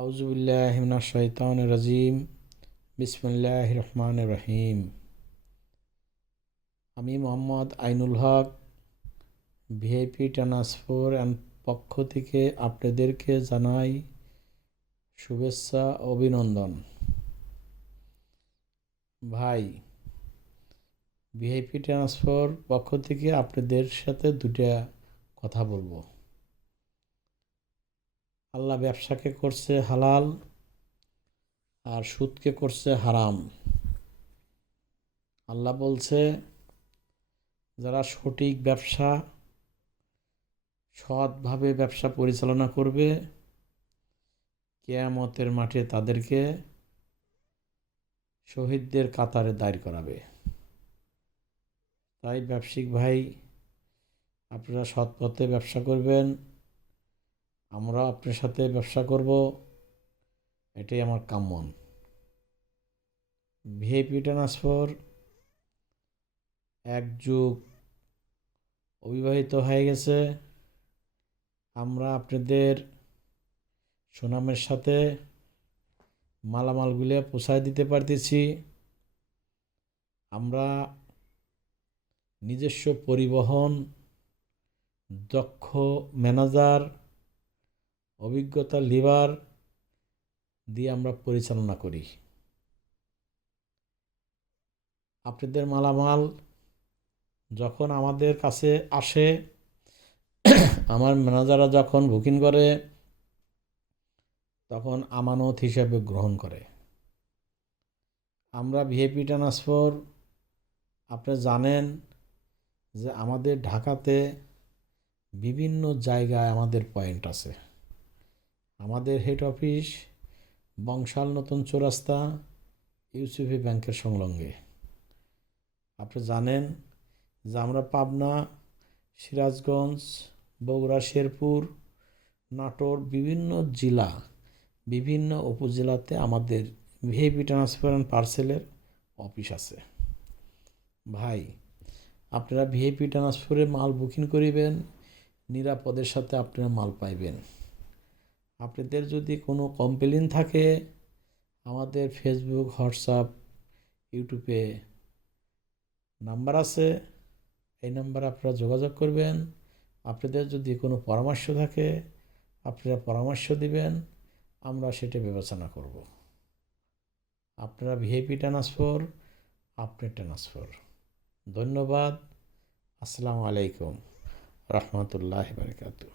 আউযুবিল্লাহি মিনাশ শাইতানির রাজিম। বিসমিল্লাহির রহমানির রহিম। আমি মোহাম্মদ আইনুল হক, ভিআইপি ট্রান্সফার অ্যান্ড পক্ষ থেকে আপনাদেরকে জানাই শুভেচ্ছা ও অভিনন্দন। ভাই, ভিআইপি ট্রান্সফার পক্ষ থেকে আপনাদের সাথে দুটা কথা বলবো। আল্লাহ ব্যবসাকে করছে হালাল আর সুদকে করছে হারাম। আল্লাহ বলছে, যারা সঠিক ব্যবসা সৎভাবে ব্যবসা পরিচালনা করবে, কিয়ামতের মাঠে তাদেরকে শহীদদের কাতারে দাঁড় করাবে। তাই ব্যবসায়িক ভাই, আপনারা সৎ পথে ব্যবসা করবেন, আমরা আপনার সাথে ব্যবসা করব, এটাই আমার কাম্য। ভিআইপি ট্রান্সফার এক যুগ অতিবাহিত হয়ে গেছে। আমরা আপনাদের সুনামের সাথে মালামালগুলো পৌঁছায় দিতে পারতেছি। আমরা নিজস্ব পরিবহন, দক্ষ ম্যানেজার, অভিজ্ঞতা লিভার দিয়ে আমরা পরিচালনা করি। আপনাদের মালামাল যখন আমাদের কাছে আসে, আমার ম্যানেজাররা যখন বুকিং করে, তখন আমানত হিসাবে গ্রহণ করে। আমরা ভিআইপি ট্রান্সফার, আপনি জানেন যে আমাদের ঢাকাতে বিভিন্ন জায়গায় আমাদের পয়েন্ট আছে। আমাদের হেড অফিস বংশাল নতুন চৌরাস্তা, ইউসুফি ব্যাংকের সংলগ্নে। আপনি জানেন যে আমরা পাবনা, সিরাজগঞ্জ, বগুড়া, শেরপুর, নাটোর, বিভিন্ন জেলা, বিভিন্ন উপজেলাতে আমাদের ভিআইপি ট্রান্সফার অ্যান্ড পার্সেলের অফিস আছে। ভাই, আপনারা ভিআইপি ট্রান্সফারে মাল বুকিং করিবেন, নিরাপদের সাথে আপনারা মাল পাইবেন। আপনাদের যদি কোনো কমপ্লেইন থাকে, আমাদের ফেসবুক, হোয়াটসঅ্যাপ, ইউটিউবে নাম্বার আছে, এই নাম্বারে আপনারা যোগাযোগ করবেন। আপনাদের যদি কোনো পরামর্শ থাকে, আপনারা পরামর্শ দিবেন, আমরা সেটা বিবেচনা করব। আপনারা ভিআইপি ট্রান্সফার, আপনার ট্রান্সফার। ধন্যবাদ। আসসালামু আলাইকুম রহমতুল্লাহি ওয়া বারাকাতুহু।